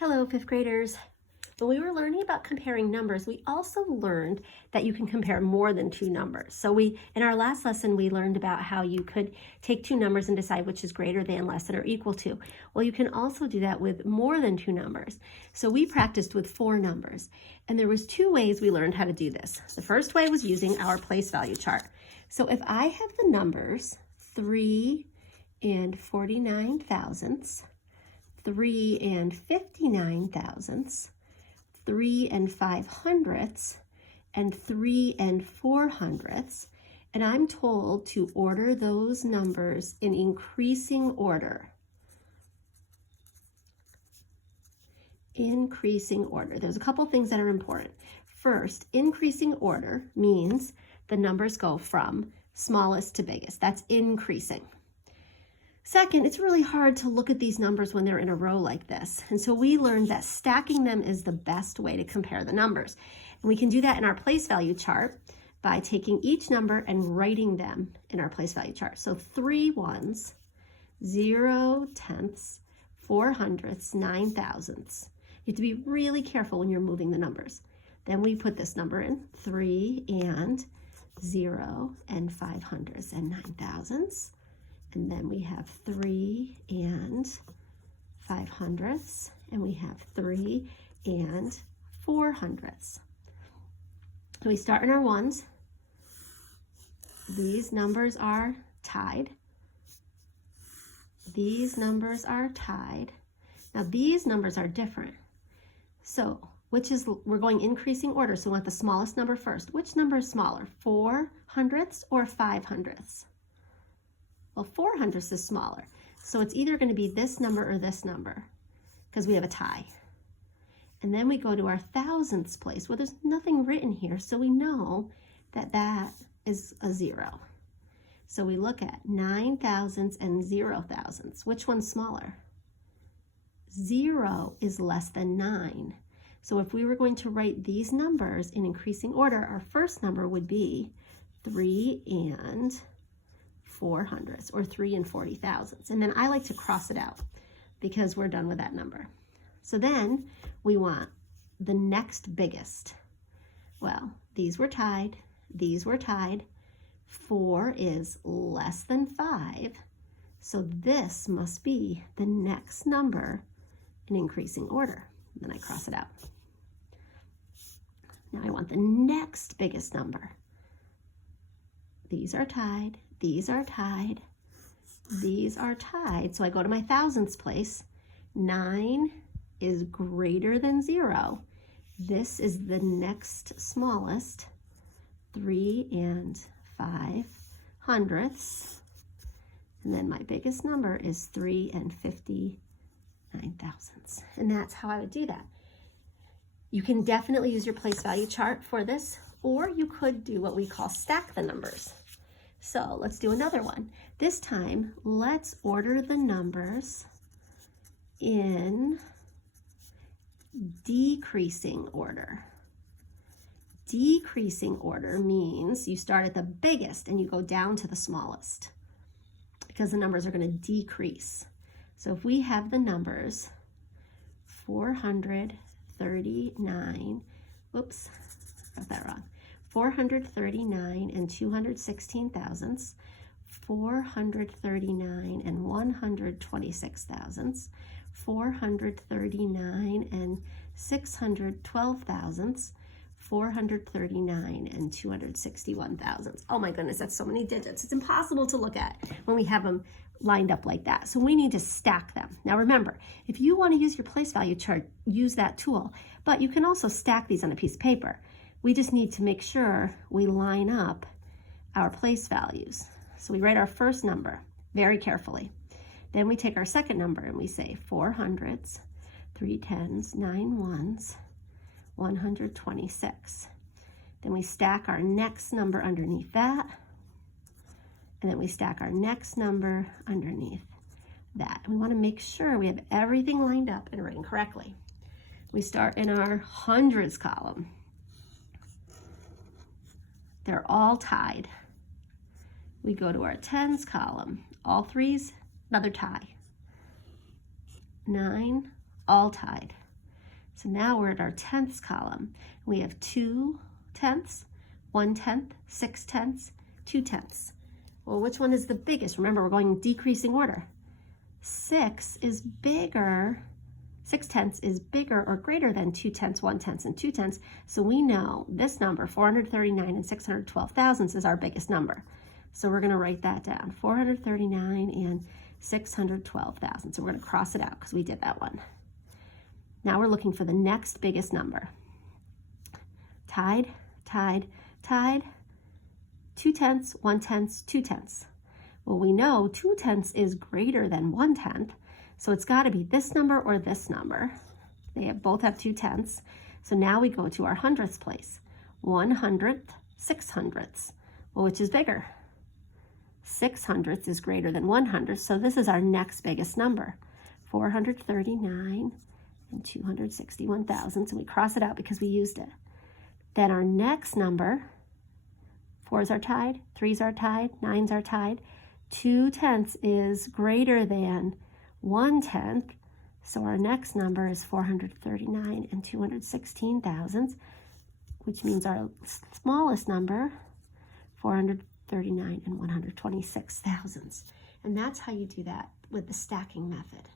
Hello, fifth graders. When we were learning about comparing numbers, we also learned that you can compare more than two numbers. So in our last lesson, we learned about how you could take two numbers and decide which is greater than, less than, or equal to. Well, you can also do that with more than two numbers. So we practiced with four numbers, and there was two ways we learned how to do this. The first way was using our place value chart. So if I have the numbers 3 and 49 thousandths, 3 and 59 thousandths, 3 and 5 hundredths, and 3 and 4 hundredths, and I'm told to order those numbers in increasing order. Increasing order. There's a couple things that are important. First, increasing order means the numbers go from smallest to biggest. That's increasing. Second, it's really hard to look at these numbers when they're in a row like this. And so we learned that stacking them is the best way to compare the numbers. And we can do that in our place value chart by taking each number and writing them in our place value chart. So 3 ones, 0 tenths, 4 hundredths, 9 thousandths. You have to be really careful when you're moving the numbers. Then we put this number in, 3 and 0 and 5 hundredths and 9 thousandths. And then we have 3 and 5 hundredths, and we have 3 and 4 hundredths. So we start in our ones. These numbers are tied. These numbers are tied. Now these numbers are different. So we're going increasing order, so we want the smallest number first. Which number is smaller, 4 hundredths or 5 hundredths? Well, 4 hundredths is smaller. So it's either going to be this number or this number because we have a tie. And then we go to our thousandths place. Well, there's nothing written here, so we know that that is a 0. So we look at 9 thousandths and 0 thousandths. Which one's smaller? 0 is less than 9. So if we were going to write these numbers in increasing order, our first number would be 3 and 4 hundredths, or 3 and 40 thousandths. And then I like to cross it out because we're done with that number. So then we want the next biggest. Well, these were tied, these were tied. 4 is less than 5, so this must be the next number in increasing order. And then I cross it out. Now I want the next biggest number. These are tied, these are tied, these are tied. So I go to my thousandths place. 9 is greater than 0. This is the next smallest, 3 and 5 hundredths. And then my biggest number is 3 and 59 thousandths. And that's how I would do that. You can definitely use your place value chart for this, or you could do what we call stack the numbers. So let's do another one. This time, let's order the numbers in decreasing order. Decreasing order means you start at the biggest and you go down to the smallest because the numbers are going to decrease. So if we have the numbers 439, whoops, got that wrong. 439 and 216 thousandths, 439 and 126 thousandths, 439 and 612 thousandths, 439 and 261 thousandths. Oh my goodness, that's so many digits. It's impossible to look at when we have them lined up like that. So we need to stack them. Now remember, if you want to use your place value chart, use that tool, but you can also stack these on a piece of paper. We just need to make sure we line up our place values. So we write our first number very carefully. Then we take our second number and we say 4 hundredths, 3 tens, 9 ones, 126. Then we stack our next number underneath that, and then we stack our next number underneath that. And we want to make sure we have everything lined up and written correctly. We start in our hundreds column. They're all tied. We go to our tens column, all threes, another tie. 9, all tied. So now we're at our tenths column. We have 2 tenths, 1 tenth, 6 tenths, 2 tenths. Well, which one is the biggest? Remember, we're going in decreasing order. 6 is bigger. 6 tenths is bigger or greater than 2 tenths, 1 tenth, and 2 tenths. So we know this number, 439 and 612 thousandths, is our biggest number. So we're going to write that down, 439 and 612 thousandths. So we're going to cross it out because we did that one. Now we're looking for the next biggest number. Tied, tied, tied. 2 tenths, 1 tenth, 2 tenths. Well, we know 2 tenths is greater than 1 tenth, so it's got to be this number or this number. They both have 2 tenths. So now we go to our hundredths place. 1/100th, 6/100ths. Well, which is bigger? 6/100ths is greater than 1/100th, so this is our next biggest number. 439 and 261 thousandths, and we cross it out because we used it. Then our next number, 4s are tied, 3s are tied, 9s are tied. 2 tenths is greater than 1 tenth, so our next number is 439 and 216 thousandths, which means our smallest number, 439 and 126 thousandths. And that's how you do that with the stacking method.